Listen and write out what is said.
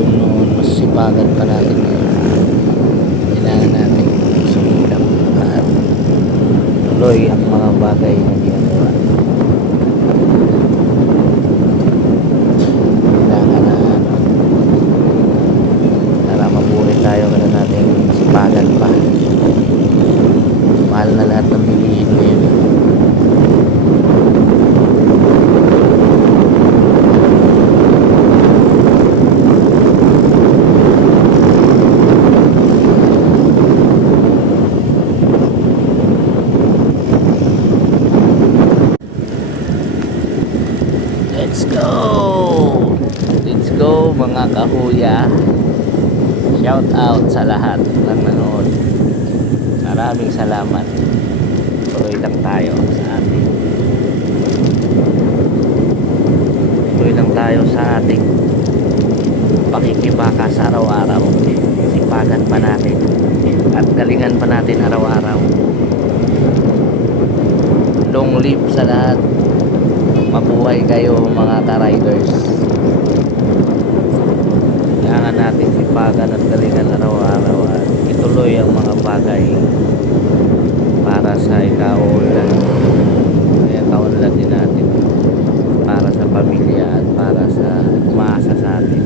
tayo noon, mas sipagan pa natin ngayon. Kailangan natin sumilap at tuloy ang mga bagay na ginagawa. Kailangan na para mabuhay tayo, kailangan natin sipagan pa. Mahal na lahat ng bilihin ngayon. Let's go mga kahuya. Shout out sa lahat ng nanood. Maraming salamat. Tuloy lang tayo sa ating pakikibaka sa araw-araw. Sipagan pa natin at galingan pa natin araw-araw. Long live sa lahat. Mabuhay kayo mga ka-riders. Kailangan natin sipagan at galingan araw-araw at ituloy ang mga bagay para sa ikaunlad. Kaya kaunlad din natin, para sa pamilya at para sa umaasa sa atin.